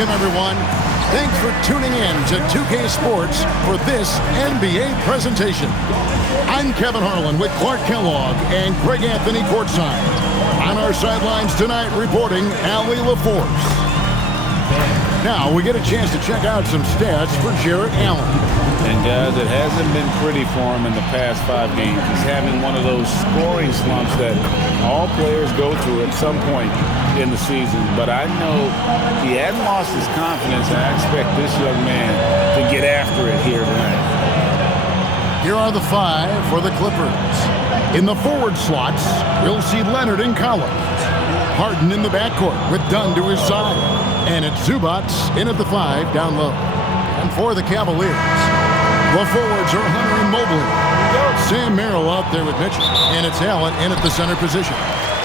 Welcome, everyone. Thanks for tuning in to 2K Sports for this NBA presentation. I'm Kevin Harlan with Clark Kellogg and Greg Anthony courtside. On our sidelines tonight, reporting Allie LaForce. Now we get a chance to check out some stats for Jarrett Allen. And guys, it hasn't been pretty for him in the past 5 games. He's having one of those scoring slumps that all players go through at some point in the season. But I know he hasn't lost his confidence, and I expect this young man to get after it here tonight. Here are the 5 for the Clippers. In the forward slots, we'll see Leonard and Collins. Harden in the backcourt with Dunn to his side. And it's Zubac in at the 5 down low. And for the Cavaliers, the forwards are Hunter and Mobley. Sam Merrill out there with Mitchell. And it's Allen in at the center position.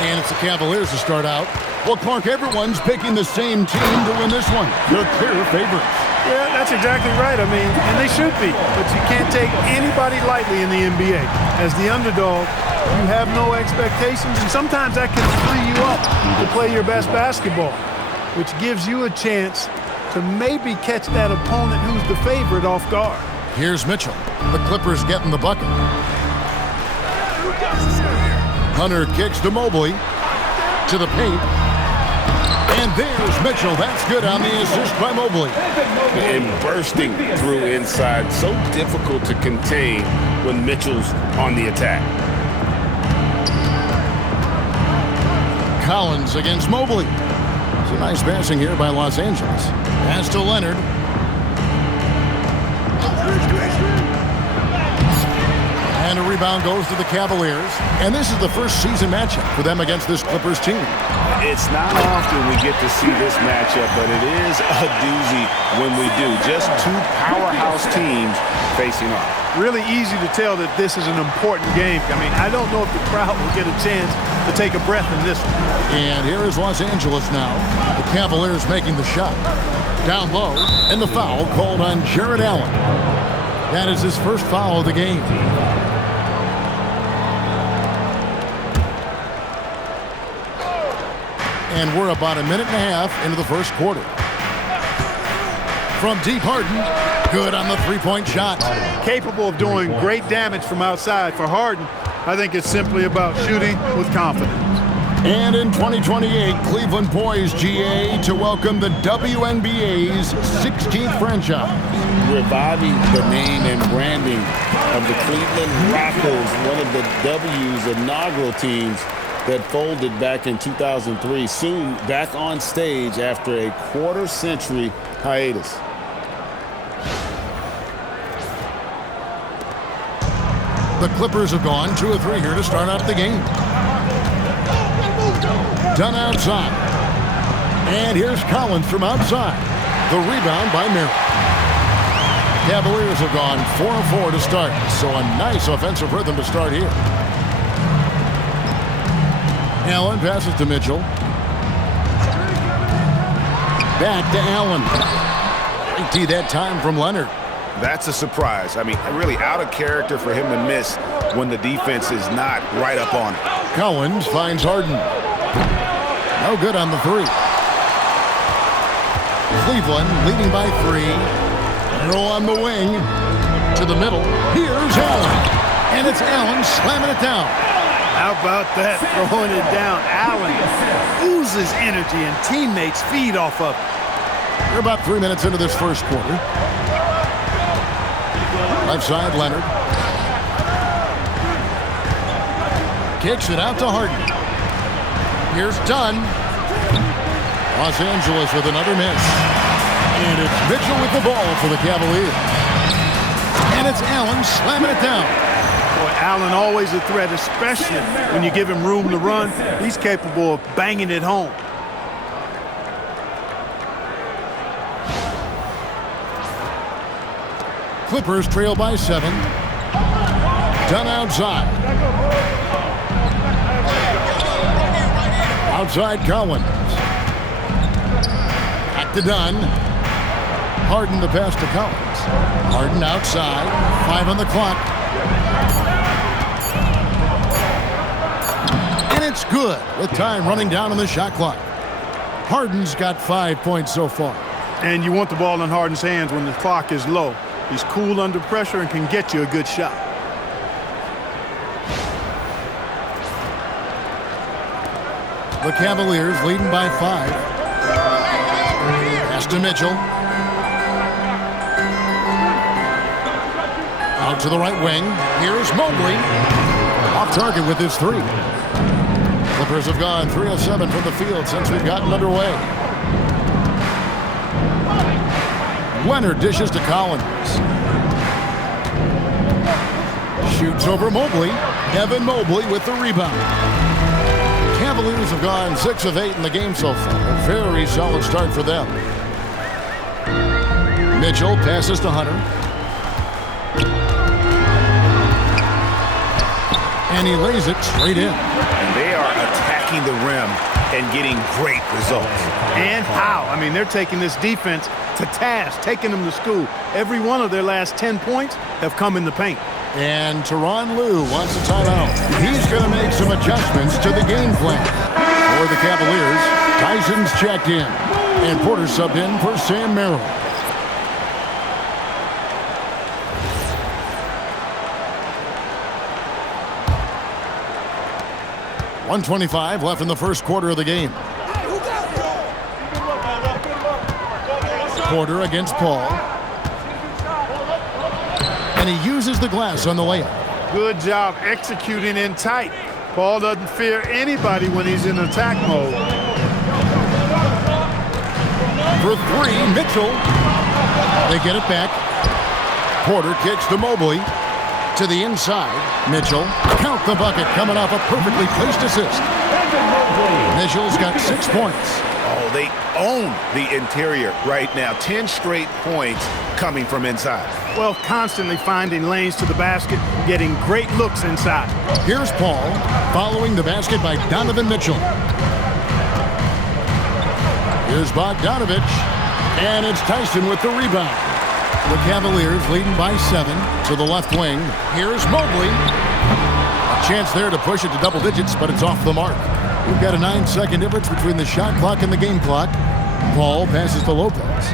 And it's the Cavaliers to start out. Well, Clark, everyone's picking the same team to win this one. They're clear favorites. Yeah, that's exactly right. I mean, and they should be. But you can't take anybody lightly in the NBA. As the underdog, you have no expectations. And sometimes that can free you up to play your best basketball, which gives you a chance to maybe catch that opponent who's the favorite off guard. Here's Mitchell. The Clippers getting the bucket. Hunter kicks to Mobley. To the paint. And there's Mitchell. That's good on the assist by Mobley. And bursting through inside. So difficult to contain when Mitchell's on the attack. Collins against Mobley. It's a nice passing here by Los Angeles. Pass to Leonard. And a rebound goes to the Cavaliers. And this is the first season matchup for them against this Clippers team. It's not often we get to see this matchup, but it is a doozy when we do. Just 2 powerhouse teams facing off. Really easy to tell that this is an important game. I mean, I don't know if the crowd will get a chance to take a breath in this one. And here is Los Angeles now. The Cavaliers making the shot. Down low, and the foul called on Jarrett Allen. That is his first foul of the game. And we're about a minute and a half into the first quarter. From deep, Harden, good on the three-point shot. Capable of doing great damage from outside. For Harden, I think it's simply about shooting with confidence. And in 2028, Cleveland poised, GA, to welcome the WNBA's 16th franchise. Reviving the name and branding of the Cleveland Rockers, one of the W's inaugural teams that folded back in 2003, soon back on stage after a quarter-century hiatus. The Clippers have gone 2 of 3 here to start out the game. Done outside. And here's Collins from outside. The rebound by Merrill. Cavaliers have gone 4 of 4 to start, so a nice offensive rhythm to start here. Allen passes to Mitchell. Back to Allen. Great D that time from Leonard. That's a surprise. I mean, really out of character for him to miss when the defense is not right up on it. Collins finds Harden. No good on the 3. Cleveland leading by 3. Merrill on the wing. To the middle. Here's Allen. And it's Allen slamming it down. How about that, throwing it down? Allen oozes energy and teammates feed off of it. We're about 3 minutes into this first quarter. Left side, Leonard. Kicks it out to Harden. Here's Dunn. Los Angeles with another miss. And it's Mitchell with the ball for the Cavaliers. And it's Allen slamming it down. Boy, Allen always a threat, especially when you give him room to run. He's capable of banging it home. Clippers trail by 7. Dunn outside. Outside Collins. Back to Dunn. Harden the pass to Collins. Harden outside. 5 on the clock. And it's good with time running down on the shot clock. Harden's got 5 points so far. And you want the ball in Harden's hands when the clock is low. He's cool under pressure and can get you a good shot. The Cavaliers leading by 5. Pass to Mitchell. Out to the right wing. Here's Mobley. Off target with his 3. Clippers have gone 3 of 7 from the field since we've gotten underway. Leonard dishes to Collins. Shoots over Mobley. Evan Mobley with the rebound. Cavaliers have gone 6 of 8 in the game so far. A very solid start for them. Mitchell passes to Hunter. And he lays it straight in. And they are attacking the rim and getting great results. And how? I mean, they're taking this defense to task, taking them to school. Every one of their last 10 points have come in the paint. And Tyronn Lue wants a timeout. He's going to make some adjustments to the game plan. For the Cavaliers, Tyson's checked in. And Porter subbed in for Sam Merrill. .125 left in the first quarter of the game. Porter against Paul. And he uses the glass on the layup. Good job executing in tight. Paul doesn't fear anybody when he's in attack mode. For 3, Mitchell. They get it back. Porter kicks to Mobley. To the inside, Mitchell. Count the bucket coming off a perfectly placed assist. Mitchell's got 6 points. Oh, they own the interior right now. 10 straight points coming from inside. Well, constantly finding lanes to the basket, getting great looks inside. Here's Paul, following the basket by Donovan Mitchell. Here's Bogdanovich, and it's Tyson with the rebound. The Cavaliers leading by 7 to the left wing. Here's Mobley. A chance there to push it to double digits, but it's off the mark. We've got a 9-second difference between the shot clock and the game clock. Paul passes to Lopez.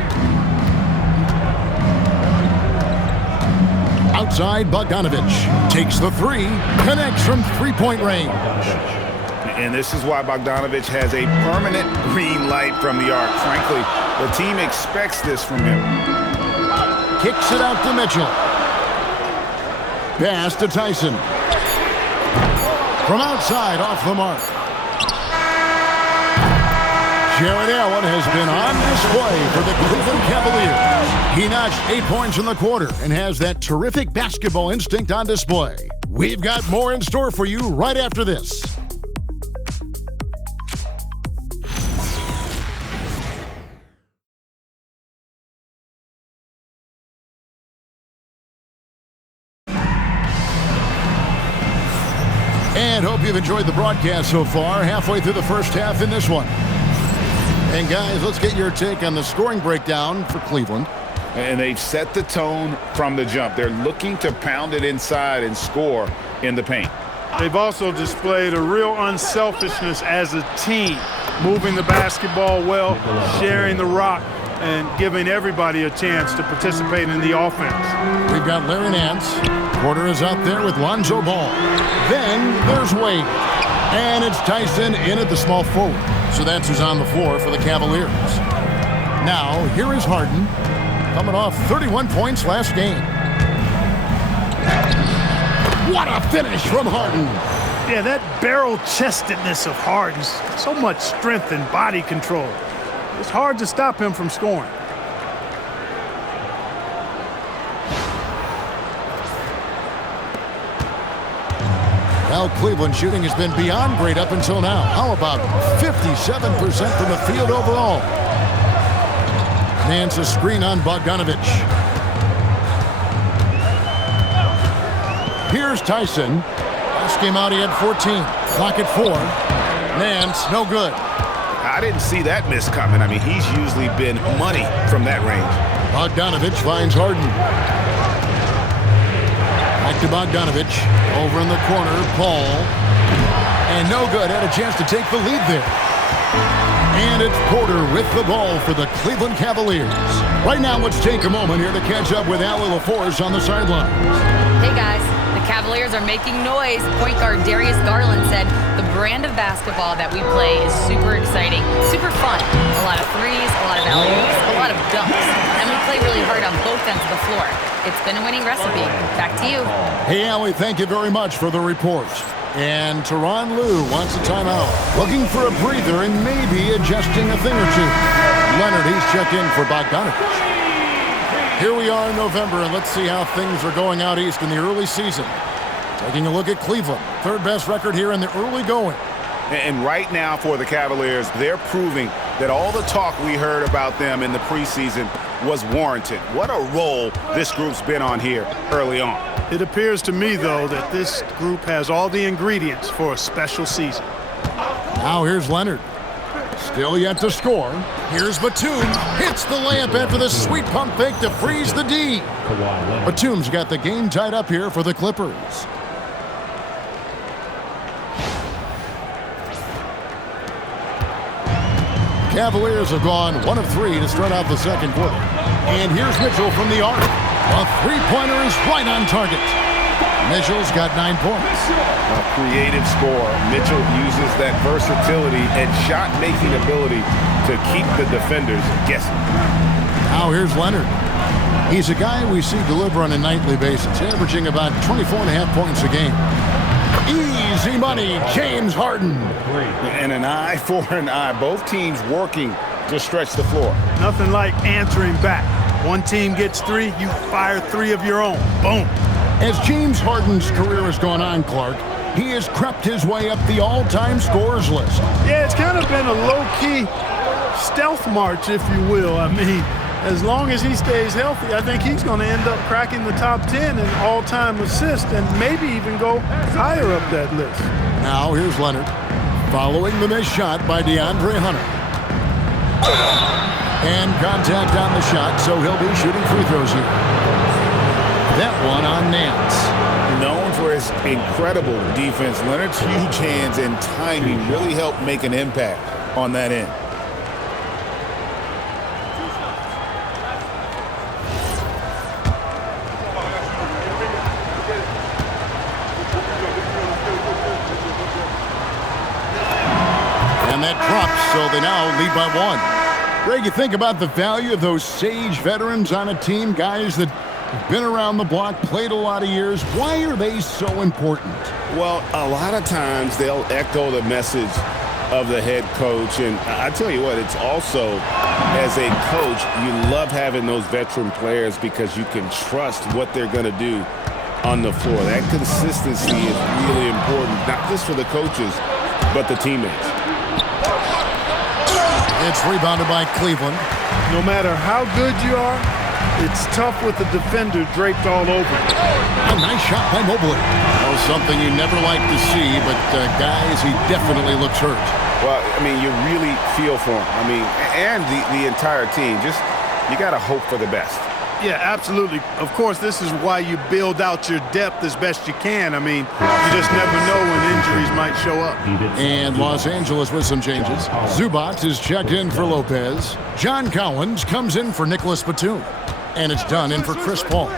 Outside, Bogdanovich takes the 3, connects from three-point range. And this is why Bogdanovich has a permanent green light from the arc. Frankly, the team expects this from him. Kicks it out to Mitchell. Pass to Tyson. From outside, off the mark. Jared Allen has been on display for the Cleveland Cavaliers. He notched 8 points in the quarter and has that terrific basketball instinct on display. We've got more in store for you right after this. And hope you've enjoyed the broadcast so far. Halfway through the first half in this one. And guys, let's get your take on the scoring breakdown for Cleveland. And they've set the tone from the jump. They're looking to pound it inside and score in the paint. They've also displayed a real unselfishness as a team, moving the basketball well, sharing the rock, and giving everybody a chance to participate in the offense. We've got Larry Nance. Porter is out there with Lonzo Ball. Then there's Wade. And it's Tyson in at the small forward. So that's who's on the floor for the Cavaliers. Now, here is Harden, coming off 31 points last game. What a finish from Harden. Yeah, that barrel-chestedness of Harden, so much strength and body control. It's hard to stop him from scoring. Well, Cleveland shooting has been beyond great up until now. How about 57% from the field overall? Nance a screen on Bogdanovich. Here's Tyson. Last game out, he had 14. Clock at 4. Nance, no good. I didn't see that miss coming. I mean, he's usually been money from that range. Bogdanovich finds Harden. Back to Bogdanovich. Over in the corner, Paul. And no good. Had a chance to take the lead there. And it's Porter with the ball for the Cleveland Cavaliers. Right now, let's take a moment here to catch up with Allie LaForce on the sidelines. Hey guys, the Cavaliers are making noise. Point guard Darius Garland said the brand of basketball that we play is super exciting, super fun. A lot of threes, a lot of alley-oops, a lot of dunks. And we play really hard on both ends of the floor. It's been a winning recipe. Back to you. Hey, Allie, thank you very much for the report. And Tyronn Lue wants a timeout. Looking for a breather and maybe adjusting a thing or two. Leonard, he's checked in for Bogdanovich. Here we are in November, and let's see how things are going out east in the early season. Taking a look at Cleveland. Third best record here in the early going. And right now for the Cavaliers, they're proving that all the talk we heard about them in the preseason was warranted. What a role this group's been on here early on. It appears to me, though, that this group has all the ingredients for a special season. Now here's Leonard. Still yet to score. Here's Batum. Hits the layup after the sweet pump fake to freeze the D. Batum's got the game tied up here for the Clippers. Cavaliers have gone 1 of 3 to start out the second quarter. And here's Mitchell from the arc. A three-pointer is right on target. Mitchell's got 9 points. A creative scorer. Mitchell uses that versatility and shot-making ability to keep the defenders guessing. Now here's Leonard. He's a guy we see deliver on a nightly basis, averaging about 24.5 points a game. Easy money, James Harden. And an eye for an eye. Both teams working to stretch the floor. Nothing like answering back. One team gets 3, you fire 3 of your own. Boom. As James Harden's career has gone on, Clark, he has crept his way up the all-time scorers list. Yeah, it's kind of been a low-key stealth march, if you will. I mean, as long as he stays healthy, I think he's going to end up cracking the top 10 in all-time assists and maybe even go higher up that list. Now here's Leonard, following the missed shot by DeAndre Hunter. And contact on the shot, so he'll be shooting free throws here. That one on Nance. Known for his incredible defense, Leonard's huge hands and timing really helped make an impact on that end. And that drops, so they now lead by 1. Greg, you think about the value of those sage veterans on a team, guys that have been around the block, played a lot of years. Why are they so important? Well, a lot of times they'll echo the message of the head coach. And I tell you what, it's also, as a coach, you love having those veteran players because you can trust what they're going to do on the floor. That consistency is really important, not just for the coaches, but the teammates. It's rebounded by Cleveland. No matter how good you are, it's tough with the defender draped all over. A nice shot by Mobley. Oh, something you never like to see, but guys, he definitely looks hurt. Well, I mean, you really feel for him. I mean, and the entire team. Just, you got to hope for the best. Yeah, absolutely. Of course, this is why you build out your depth as best you can. I mean, you just never know when injuries might show up. And Los Angeles with some changes. Zubac is checked in for Lopez. John Collins comes in for Nicholas Batum. And it's done in for Chris Paul.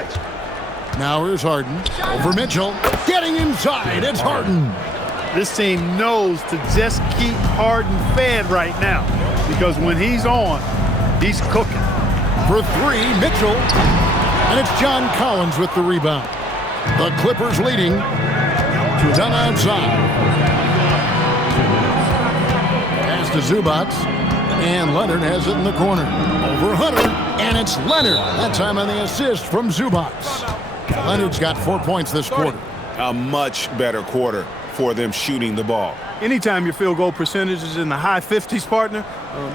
Now here's Harden. Over Mitchell. Getting inside. It's Harden. This team knows to just keep Harden fed right now because when he's on, he's cooking. For 3, Mitchell. And it's John Collins with the rebound. The Clippers leading. Done outside. Pass to Zubac. And Leonard has it in the corner. Over Hunter. And it's Leonard. That time on the assist from Zubac. Leonard's got 4 points this quarter. A much better quarter for them shooting the ball. Anytime your field goal percentage is in the high 50s, partner,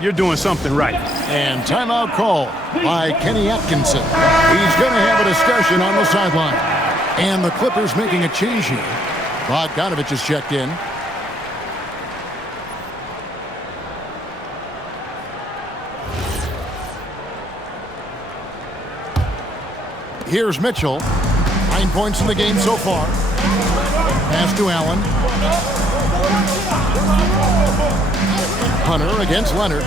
you're doing something right. And timeout call by Kenny Atkinson. He's going to have a discussion on the sideline. And the Clippers making a change here. Bogdanovich is checked in. Here's Mitchell. 9 points in the game so far. Pass to Allen. Hunter against Leonard.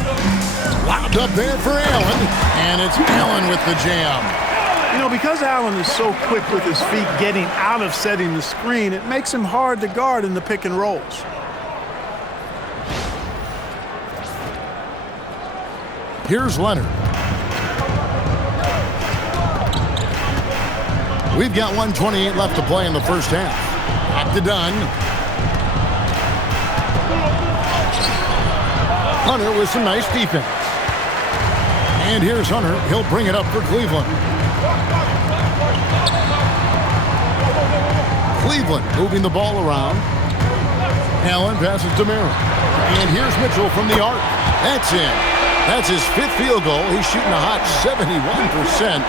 Lobbed up there for Allen, and it's Allen with the jam. You know, because Allen is so quick with his feet getting out of setting the screen, it makes him hard to guard in the pick and rolls. Here's Leonard. We've got 1:28 left to play in the first half. Back to Dunn. Hunter with some nice defense. And here's Hunter. He'll bring it up for Cleveland. Cleveland moving the ball around. Allen passes to Merrill. And here's Mitchell from the arc. That's in. That's his 5th field goal. He's shooting a hot 71%.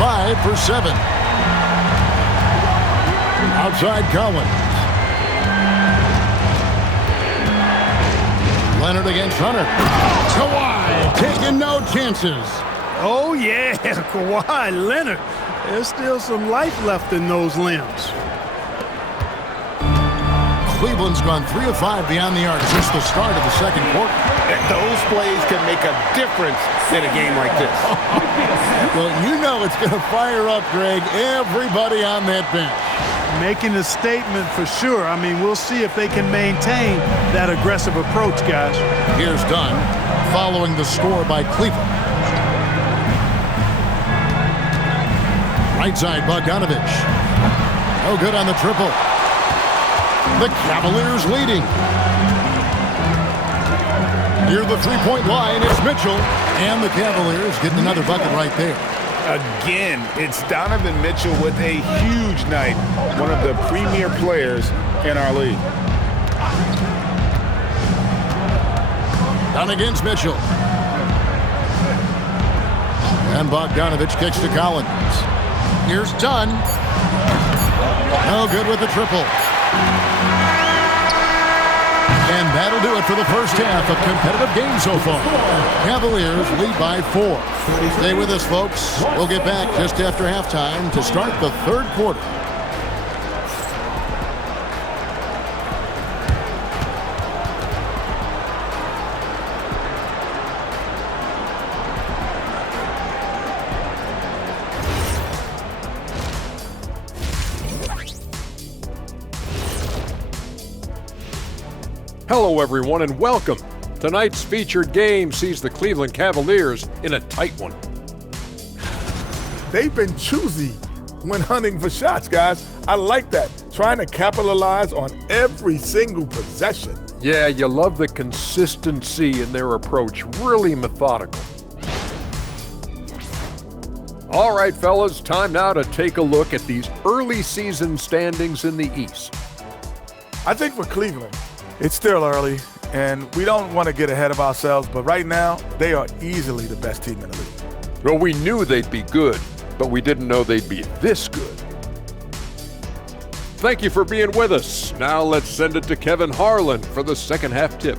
5 for 7. Outside Collins. Leonard against Hunter. Kawhi taking no chances. Oh, yeah, Kawhi Leonard. There's still some life left in those limbs. Cleveland's gone 3 of 5 beyond the arc since the start of the second quarter. Those plays can make a difference in a game like this. Well, you know it's going to fire up, Greg, everybody on that bench. Making a statement for sure. I mean, we'll see if they can maintain that aggressive approach, guys. Here's Dunn following the score by Cleveland. Right side, Bogdanovich. No good on the triple. The Cavaliers leading. Near the three-point line, it's Mitchell. And the Cavaliers getting another bucket right there. Again, it's Donovan Mitchell with a huge night. One of the premier players in our league. Dunn against Mitchell. And Bogdanovich kicks to Collins. Here's Dunn. No good with the triple. And that'll do it for the first half of competitive game so far. Cavaliers lead by 4. Stay with us, folks. We'll get back just after halftime to start the third quarter. Hello, everyone, and welcome. Tonight's featured game sees the Cleveland Cavaliers in a tight one. They've been choosy when hunting for shots, guys. I like that. Trying to capitalize on every single possession. Yeah, you love the consistency in their approach. Really methodical. All right, fellas, time now to take a look at these early season standings in the East. I think for Cleveland, it's still early, and we don't want to get ahead of ourselves, but right now, they are easily the best team in the league. Well, we knew they'd be good, but we didn't know they'd be this good. Thank you for being with us. Now let's send it to Kevin Harlan for the second half tip.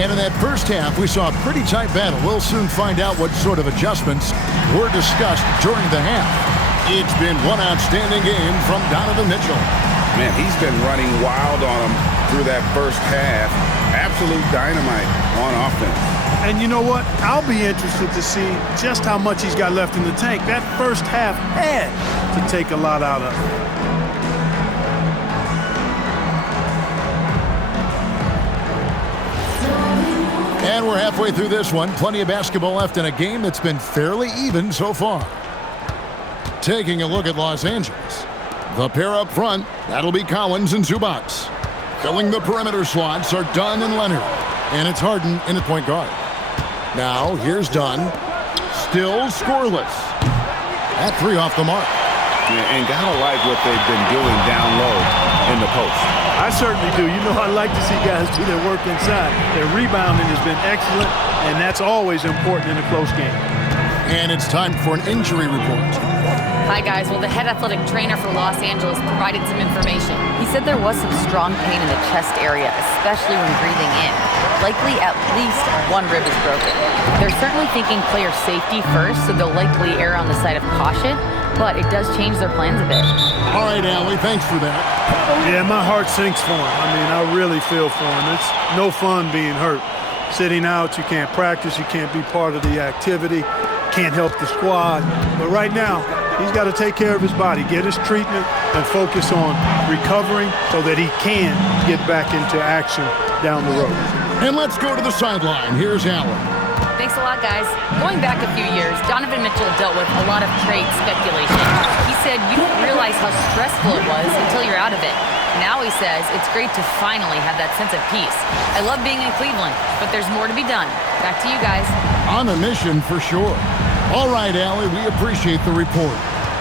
And in that first half, we saw a pretty tight battle. We'll soon find out what sort of adjustments were discussed during the half. It's been one outstanding game from Donovan Mitchell. Man, he's been running wild on them through that first half. Absolute dynamite on offense. And you know what? I'll be interested to see just how much he's got left in the tank. That first half had to take a lot out of it. And we're halfway through this one. Plenty of basketball left in a game that's been fairly even so far. Taking a look at Los Angeles. The pair up front, that'll be Collins and Zubac. Filling the perimeter slots are Dunn and Leonard. And it's Harden in at point guard. Now, here's Dunn. Still scoreless. That 3 off the mark. Yeah, and gotta like what they've been doing down low in the post. I certainly do. You know, I like to see guys do their work inside. Their rebounding has been excellent, and that's always important in a close game. And it's time for an injury report. Hi, guys. Well, the head athletic trainer for Los Angeles provided some information. He said there was some strong pain in the chest area, especially when breathing in. Likely at least one rib is broken. They're certainly thinking player safety first, so they'll likely err on the side of caution, but it does change their plans a bit. All right, Allie, thanks for that. Yeah, my heart sinks for him. I mean, I really feel for him. It's no fun being hurt. Sitting out, you can't practice, you can't be part of the activity, can't help the squad. But right now, he's got to take care of his body, get his treatment, and focus on recovering so that he can get back into action down the road. And let's go to the sideline. Here's Allen. Thanks a lot, guys. Going back a few years, Donovan Mitchell dealt with a lot of trade speculation. He said you don't realize how stressful it was until you're out of it. Now he says it's great to finally have that sense of peace. I love being in Cleveland, but there's more to be done. Back to you guys. On a mission for sure. All right, Allie, we appreciate the report.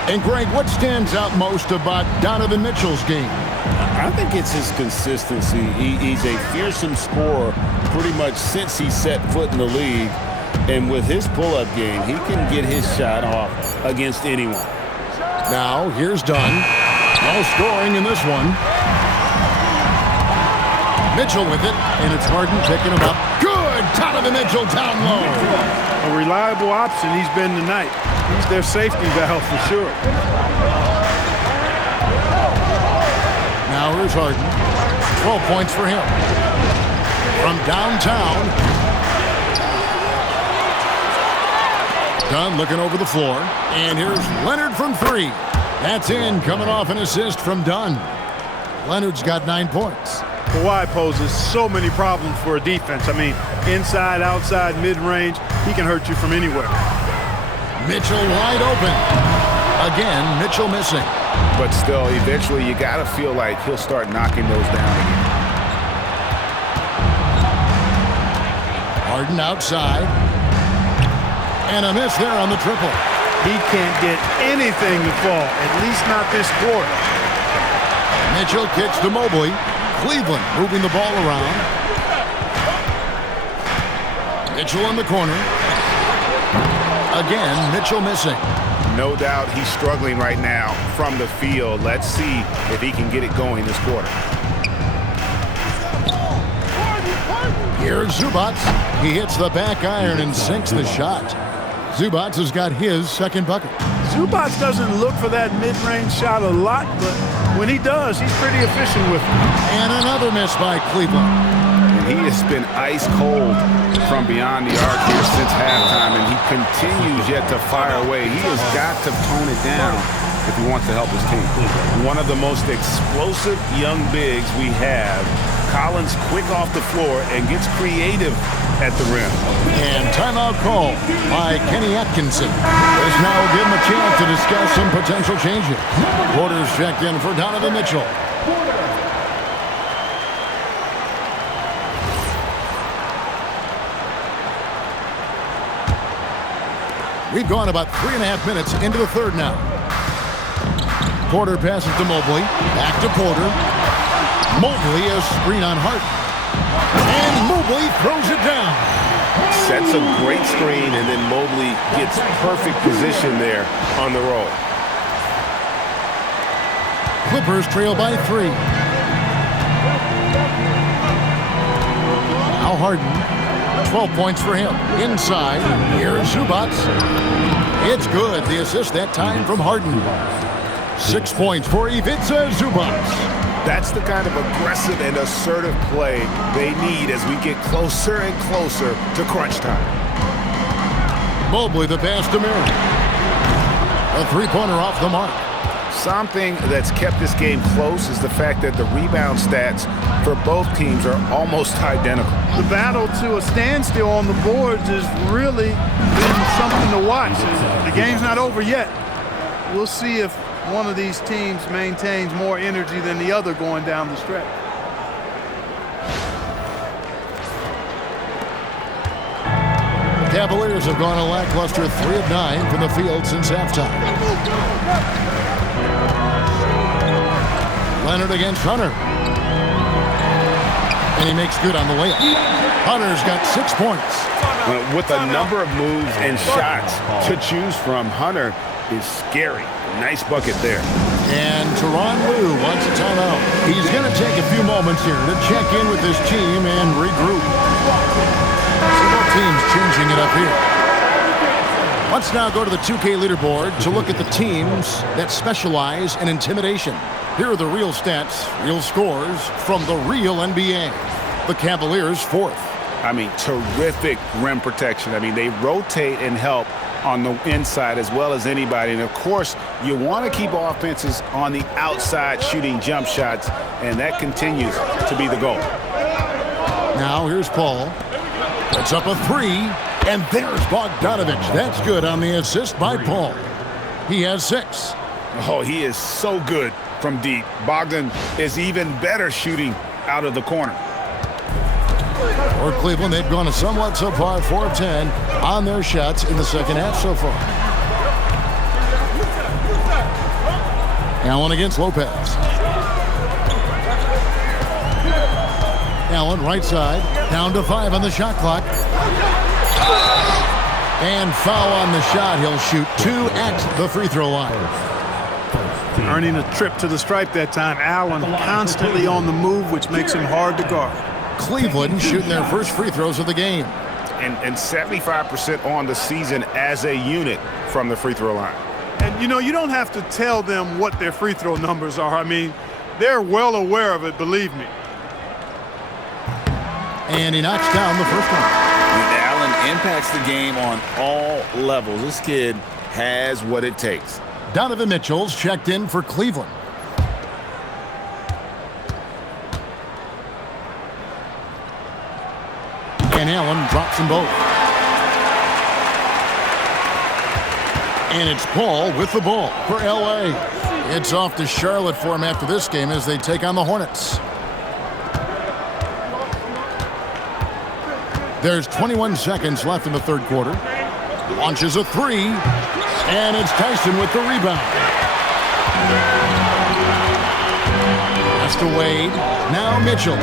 And Greg, what stands out most about Donovan Mitchell's game? I think it's his consistency. He's a fearsome scorer pretty much since he set foot in the league. And with his pull-up game, he can get his shot off against anyone. Now, here's Dunn. No scoring in this one. Mitchell with it, and it's Harden picking him up. Good! Donovan Mitchell down low. A reliable option he's been tonight. He's their safety valve for sure. Now here's Harden. 12 points for him. From downtown. Dunn looking over the floor. And here's Leonard from three. That's in, coming off an assist from Dunn. Leonard's got 9 points. Kawhi poses so many problems for a defense. I mean, inside, outside, mid-range, he can hurt you from anywhere. Mitchell wide open. Again, Mitchell missing. But still, eventually you got to feel like he'll start knocking those down again. Harden outside. And a miss there on the triple. He can't get anything to fall, at least not this quarter. Mitchell kicks to Mobley. Cleveland moving the ball around. Mitchell in the corner. Again, Mitchell missing. No doubt he's struggling right now from the field. Let's see if he can get it going this quarter. Here's Zubac. He hits the back iron and sinks the shot. Zubac has got his second bucket. Zubac doesn't look for that mid-range shot a lot, but when he does, he's pretty efficient with it. And another miss by Cleveland. And he has been ice cold from beyond the arc here since halftime, and he continues yet to fire away. He has got to tone it down if he wants to help his team. One of the most explosive young bigs we have. Collins quick off the floor and gets creative at the rim. And timeout call by Kenny Atkinson. This now will give him a chance to discuss some potential changes. Porter's checked in for Donovan Mitchell. We've gone about 3.5 minutes into the third now. Porter passes to Mobley. Back to Porter. Mobley a screen on Hart. And Mobley throws it down. Sets a great screen, and then Mobley gets perfect position there on the roll. Clippers trail by 3. Now Harden. 12 points for him. Inside. Here's Zubac. It's good. The assist that time from Harden. 6 points for Ivica Zubac. That's the kind of aggressive and assertive play they need as we get closer and closer to crunch time. Mobley the pass to Murray. A three-pointer off the mark. Something that's kept this game close is the fact that the rebound stats for both teams are almost identical. The battle to a standstill on the boards has really been something to watch. The game's not over yet. We'll see if one of these teams maintains more energy than the other going down the stretch. Cavaliers have gone a lackluster 3 of 9 from the field since halftime. Leonard against Hunter. And he makes good on the layup. Hunter's got 6 points. With a number of moves and shots to choose from, Hunter is scary. Nice bucket there. And Tyronn Lue wants a timeout. He's going to take a few moments here to check in with his team and regroup. So both teams changing it up here. Let's now go to the 2K leaderboard to look at the teams that specialize in intimidation. Here are the real stats, real scores from the real NBA. The Cavaliers 4th. I mean, terrific rim protection. I mean, they rotate and help on the inside as well as anybody. And, of course, you want to keep offenses on the outside shooting jump shots, and that continues to be the goal. Now here's Paul. It's up a 3, and there's Bogdanovich. That's good on the assist by Paul. He has 6. Oh, he is so good from deep. Bogdan is even better shooting out of the corner. For Cleveland, they've gone somewhat subpar, 4 of 10 on their shots in the second half so far. Allen against Lopez. Allen right side, down to 5 on the shot clock. And foul on the shot. He'll shoot 2 at the free throw line. Earning a trip to the stripe that time. Allen constantly on the move, which makes him hard to guard. Cleveland shooting their first free throws of the game. And 75% on the season as a unit from the free throw line. And, you know, you don't have to tell them what their free throw numbers are. I mean, they're well aware of it, believe me. And he knocks down the first one. Allen impacts the game on all levels. This kid has what it takes. Donovan Mitchell's checked in for Cleveland. And Allen drops them both. And it's Paul with the ball for L.A. It's off to Charlotte for him after this game as they take on the Hornets. There's 21 seconds left in the third quarter. Launches a 3, and it's Tyson with the rebound. That's to Wade. Now Mitchell.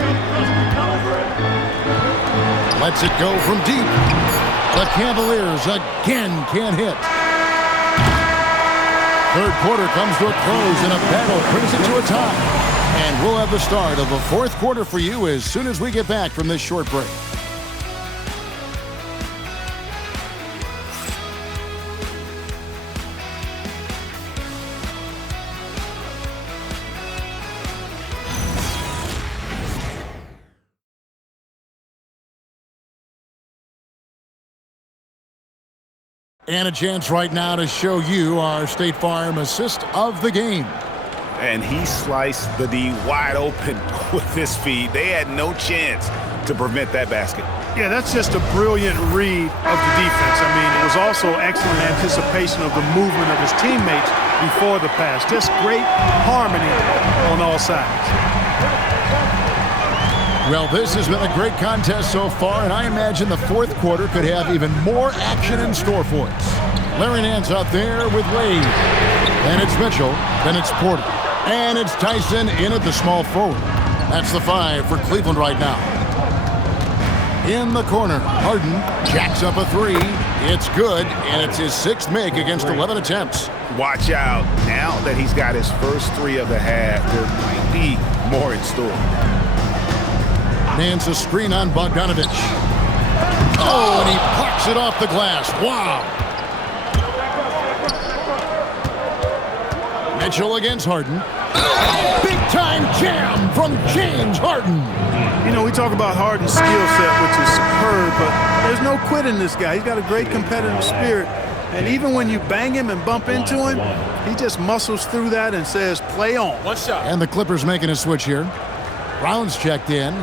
Lets it go from deep. The Cavaliers again can't hit. Third quarter comes to a close, and a battle brings it to a tie. And we'll have the start of the fourth quarter for you as soon as we get back from this short break. And a chance right now to show you our State Farm assist of the game. And he sliced the D wide open with his feet. They had no chance to prevent that basket. Yeah, that's just a brilliant read of the defense. I mean, it was also excellent anticipation of the movement of his teammates before the pass. Just great harmony on all sides. Well, this has been a great contest so far, and I imagine the fourth quarter could have even more action in store for us. Larry Nance out there with Wade. And it's Mitchell. Then it's Porter. And it's Tyson in at the small forward. That's the 5 for Cleveland right now. In the corner, Harden jacks up a 3. It's good, and it's his 6th make against 11 attempts. Watch out. Now that he's got his first 3 of the half, there might be more in store. Nance a screen on Bogdanovich. Oh, and he pucks it off the glass. Wow. Mitchell against Harden. Big-time jam from James Harden. You know, we talk about Harden's skill set, which is superb, but there's no quitting this guy. He's got a great competitive spirit. And even when you bang him and bump into him, he just muscles through that and says, play on. One shot. And the Clippers making a switch here. Brown's checked in.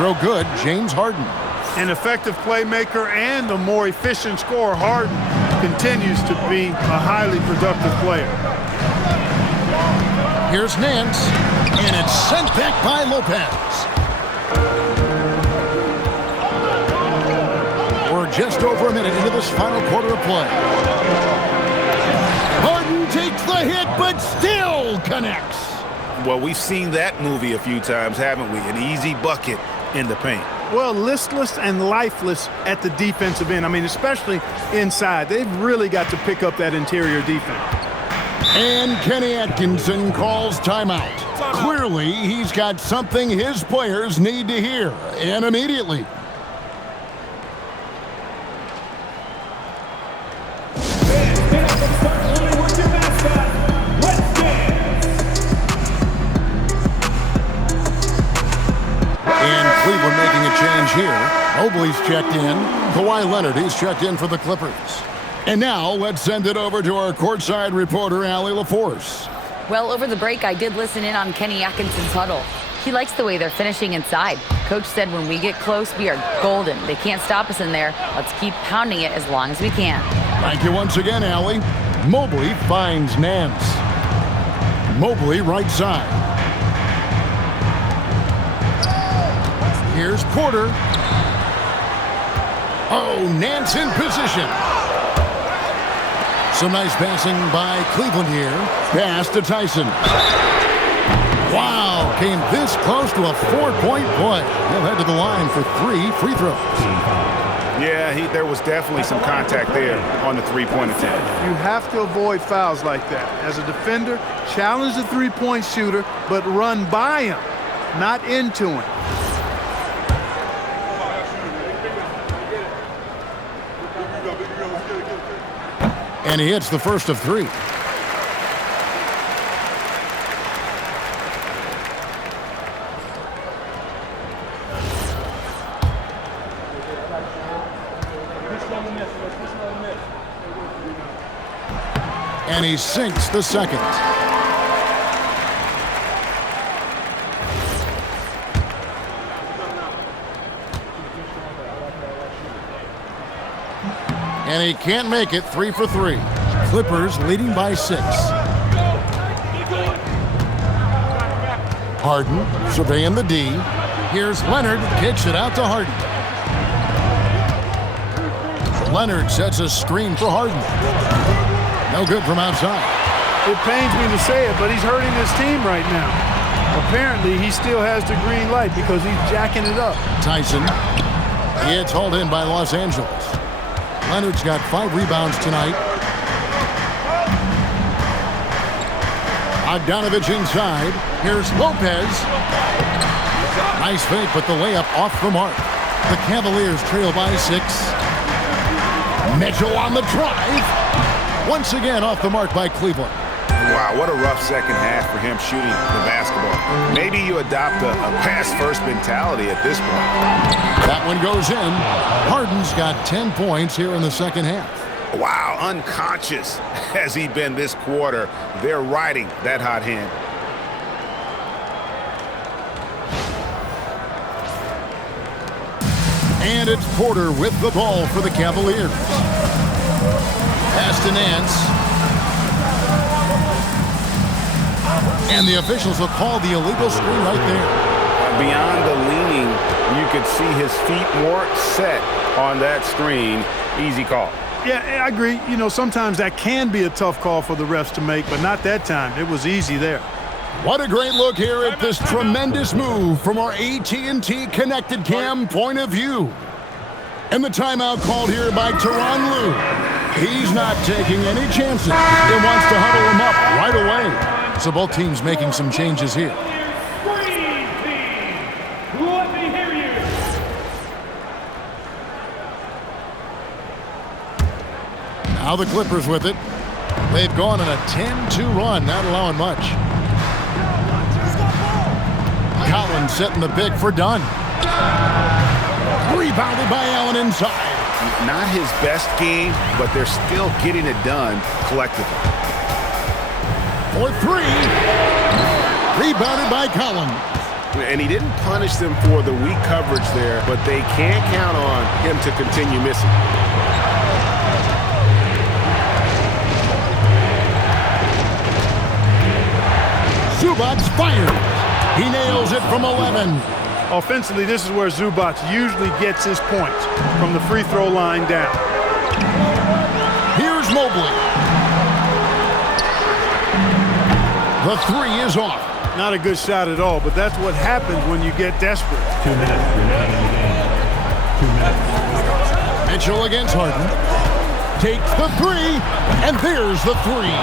Throw good, James Harden. An effective playmaker and a more efficient scorer, Harden continues to be a highly productive player. Here's Nance, and it's sent back by Lopez. We're just over a minute into this final quarter of play. Harden takes the hit, but still connects. Well, we've seen that movie a few times, haven't we? An easy bucket in the paint. Well, listless and lifeless at the defensive end. I mean, especially inside. They've really got to pick up that interior defense. And Kenny Atkinson calls timeout. Clearly, he's got something his players need to hear, and immediately. And Cleveland making a change here. Mobley's checked in. Kawhi Leonard, he's checked in for the Clippers. And now, let's send it over to our courtside reporter, Allie LaForce. Well, over the break, I did listen in on Kenny Atkinson's huddle. He likes the way they're finishing inside. Coach said when we get close, we are golden. They can't stop us in there. Let's keep pounding it as long as we can. Thank you once again, Allie. Mobley finds Nance. Mobley right side. Here's Porter. Oh, Nance in position. Some nice passing by Cleveland here. Pass to Tyson. Wow, came this close to a 4-point play. He'll head to the line for 3 free throws. Yeah, there was definitely some contact there on the three-point attempt. You have to avoid fouls like that. As a defender, challenge the three-point shooter, but run by him, not into him. And he hits the first of 3. And he sinks the second. And he can't make it. 3 for 3. Clippers leading by 6. Harden surveying the D. Here's Leonard, kicks it out to Harden. Leonard sets a screen for Harden. No good from outside. It pains me to say it, but he's hurting his team right now. Apparently, he still has the green light because he's jacking it up. Tyson. It's hauled in by Los Angeles. Leonard's got 5 rebounds tonight. Bogdanovich inside. Here's Lopez. Nice fake, but the layup off the mark. The Cavaliers trail by 6. Mitchell on the drive. Once again off the mark by Cleveland. Wow, what a rough second half for him shooting the basketball. Maybe you adopt a pass-first mentality at this point. That one goes in. Harden's got 10 points here in the second half. Wow, unconscious has he been this quarter. They're riding that hot hand. And it's Porter with the ball for the Cavaliers. Pass to Nance. And the officials will call the illegal screen right there. Beyond the leaning, you could see his feet more set on that screen. Easy call. Yeah, I agree. You know, sometimes that can be a tough call for the refs to make, but not that time. It was easy there. What a great look here at this tremendous move from our AT&T Connected Cam point of view. And the timeout called here by Tyronn Lue. He's not taking any chances. He wants to huddle him up right away. So both teams making some changes here. Now the Clippers with it. They've gone on a 10-2 run, not allowing much. Collins setting the big for Dunn. Rebounded by Allen inside. Not his best game, but they're still getting it done collectively. For 3. Rebounded by Collins. And he didn't punish them for the weak coverage there, but they can't count on him to continue missing. Zubac's fired. He nails it from 11. Offensively, this is where Zubac usually gets his points, from the free throw line down. Here's Mobley. The three is off. Not a good shot at all, but that's what happens when you get desperate. 2 minutes remaining in the game. 2 minutes. Mitchell against Harden. Takes the three, and there's the three.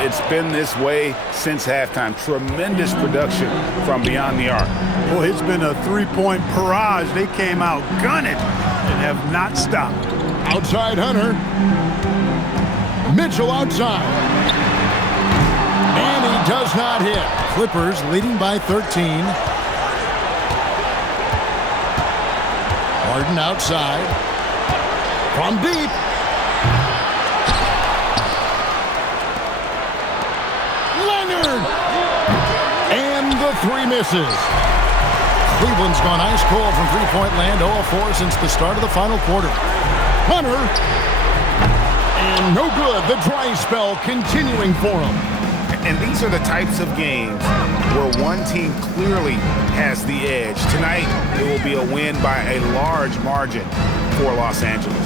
It's been this way since halftime. Tremendous production from beyond the arc. Boy, it's been a three-point barrage. They came out gunning and have not stopped. Outside Hunter. Mitchell outside. And he does not hit. Clippers leading by 13. Harden outside. From deep. Leonard! And the three misses. Cleveland's gone ice cold from three-point land, 0-4 since the start of the final quarter. Hunter. And no good. The dry spell continuing for him. And these are the types of games where one team clearly has the edge. Tonight, it will be a win by a large margin for Los Angeles.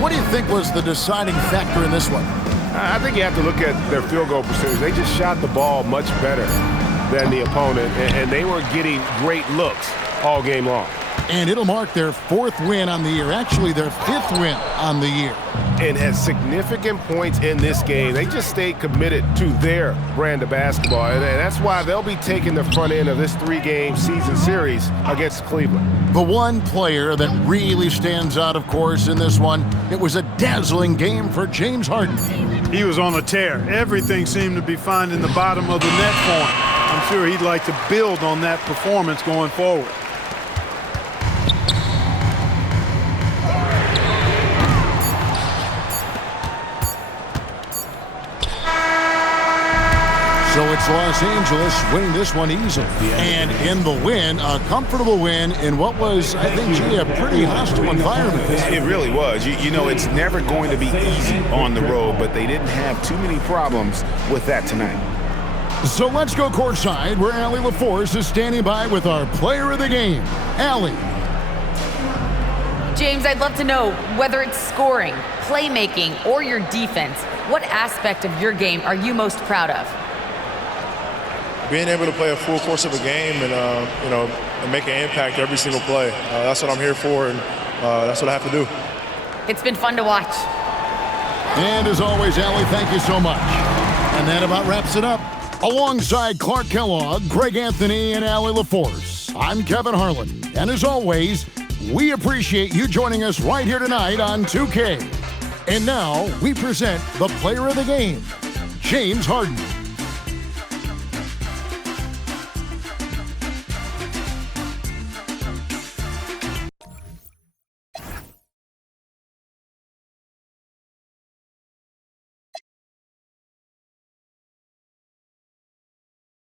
What do you think was the deciding factor in this one? I think you have to look at their field goal percentage. They just shot the ball much better than the opponent, and they were getting great looks all game long. And it'll mark their fourth win on the year, actually their fifth win on the year. And at significant points in this game, they just stayed committed to their brand of basketball. And that's why they'll be taking the front end of this three-game season series against Cleveland. The one player that really stands out, of course, in this one, it was a dazzling game for James Harden. He was on a tear. Everything seemed to be finding the bottom of the net for him. I'm sure he'd like to build on that performance going forward. So it's Los Angeles winning this one easily. And in the win, a comfortable win in what was, I think, a pretty hostile environment. It really was. You know, it's never going to be easy on the road, but they didn't have too many problems with that tonight. So let's go courtside, where Allie LaForce is standing by with our player of the game. Allie. James, I'd love to know whether it's scoring, playmaking, or your defense. What aspect of your game are you most proud of? Being able to play a full course of a game and, and make an impact every single play. That's what I'm here for, and that's what I have to do. It's been fun to watch. And as always, Allie, thank you so much. And that about wraps it up. Alongside Clark Kellogg, Greg Anthony, and Allie LaForce, I'm Kevin Harlan. And as always, we appreciate you joining us right here tonight on 2K. And now we present the player of the game, James Harden.